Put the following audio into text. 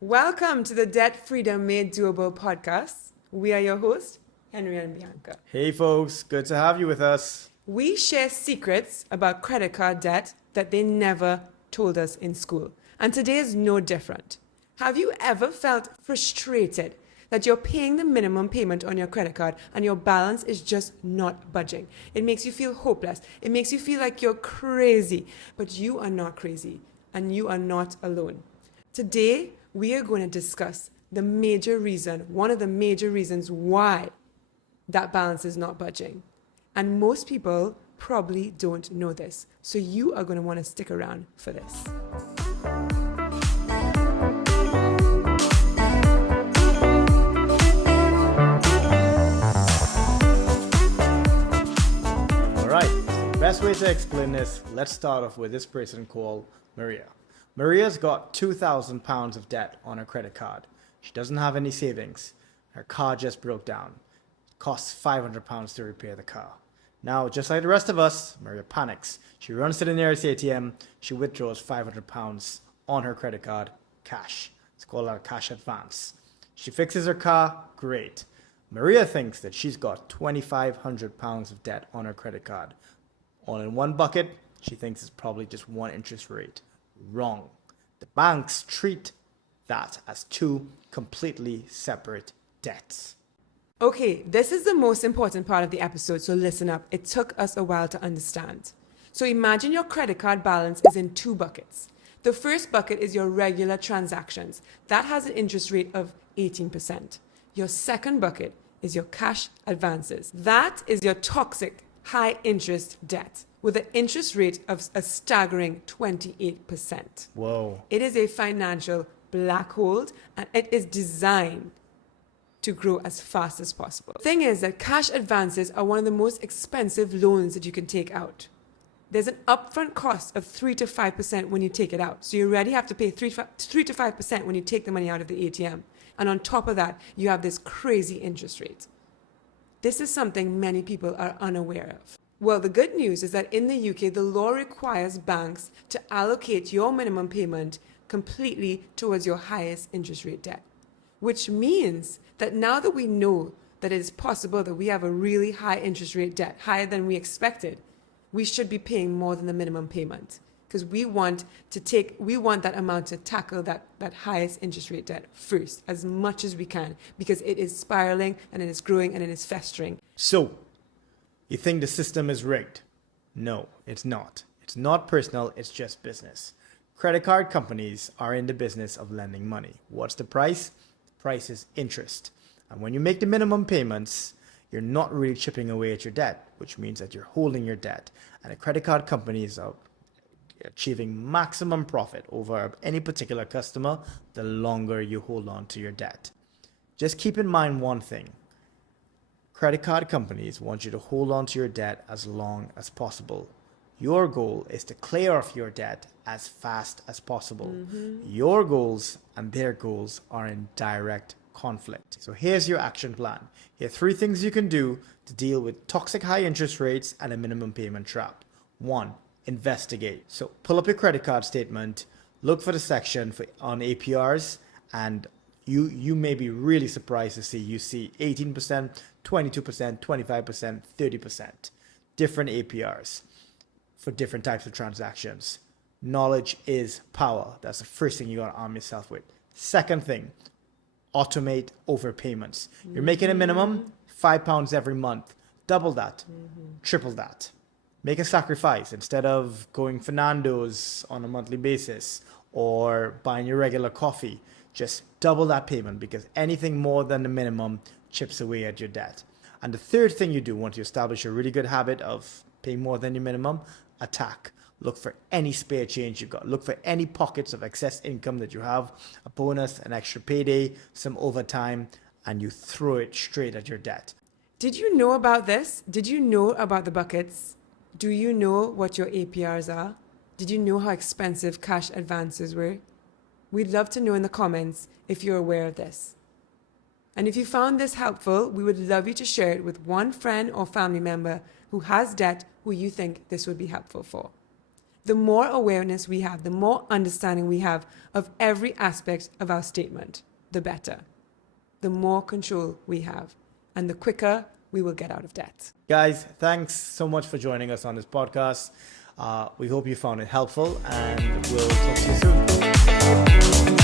Welcome to the Debt Freedom Made Doable podcast. We are your hosts, Henry and Bianca. Hey folks, good to have you with us. We share secrets about credit card debt that they never told us in school. And today is no different. Have you ever felt frustrated that you're paying the minimum payment on your credit card and your balance is just not budging? It makes you feel hopeless. It makes you feel like you're crazy. But you are not crazy and you are not alone. Today, we are going to discuss one of the major reasons why that balance is not budging. And most people probably don't know this. So you are going to want to stick around for this. All right, best way to explain this, let's start off with this person called Maria. Maria's got £2,000 of debt on her credit card. She doesn't have any savings. Her car just broke down. It costs £500 to repair the car. Now, just like the rest of us, Maria panics. She runs to the nearest ATM. She withdraws £500 on her credit card, cash. It's called a cash advance. She fixes her car, great. Maria thinks that she's got £2,500 of debt on her credit card. All in one bucket, she thinks it's probably just one interest rate. Wrong. The banks treat that as two completely separate debts. Okay, this is the most important part of the episode, so listen up. It took us a while to understand. So imagine your credit card balance is in two buckets. The first bucket is your regular transactions. That has an interest rate of 18%. Your second bucket is your cash advances. That is your toxic high interest debt with an interest rate of a staggering 28%. Whoa. It is a financial black hole and it is designed to grow as fast as possible. The thing is that cash advances are one of the most expensive loans that you can take out. There's an upfront cost of 3 to 5% when you take it out. So you already have to pay 3 to 5% when you take the money out of the ATM. And on top of that, you have this crazy interest rate. This is something many people are unaware of. Well, the good news is that in the UK, the law requires banks to allocate your minimum payment completely towards your highest interest rate debt, which means that now that we know that it is possible that we have a really high interest rate debt, higher than we expected, we should be paying more than the minimum payment because we want that amount to tackle that highest interest rate debt first as much as we can because it is spiraling and it is growing and it is festering. So, you think the system is rigged? No, it's not. It's not personal, it's just business. Credit card companies are in the business of lending money. What's the price? The price is interest. And when you make the minimum payments, you're not really chipping away at your debt, which means that you're holding your debt. And the credit card companies are achieving maximum profit over any particular customer the longer you hold on to your debt. Just keep in mind one thing. Credit card companies want you to hold on to your debt as long as possible. Your goal is to clear off your debt as fast as possible. Your goals and their goals are in direct conflict. So here's your action plan. Here are 3 things you can do to deal with toxic high interest rates and a minimum payment trap. 1, investigate. So pull up your credit card statement, look for the section on APRs, and you may be really surprised to see 18%, 22%, 25%, 30%. Different APRs for different types of transactions. Knowledge is power. That's the first thing you got to arm yourself with. Second thing, automate overpayments. You're making a minimum £5 every month. Double that, triple that. Make a sacrifice instead of going for Nando's on a monthly basis or buying your regular coffee. Just double that payment because anything more than the minimum chips away at your debt. And the third thing you do once you establish a really good habit of paying more than your minimum, attack. Look for any spare change you've got. Look for any pockets of excess income that you have, a bonus, an extra payday, some overtime, and you throw it straight at your debt. Did you know about this? Did you know about the buckets? Do you know what your APRs are? Did you know how expensive cash advances were? We'd love to know in the comments if you're aware of this. And if you found this helpful, we would love you to share it with one friend or family member who has debt who you think this would be helpful for. The more awareness we have, the more understanding we have of every aspect of our statement, the better. The more control we have, and the quicker we will get out of debt. Guys, thanks so much for joining us on this podcast. We hope you found it helpful, and we'll talk to you soon.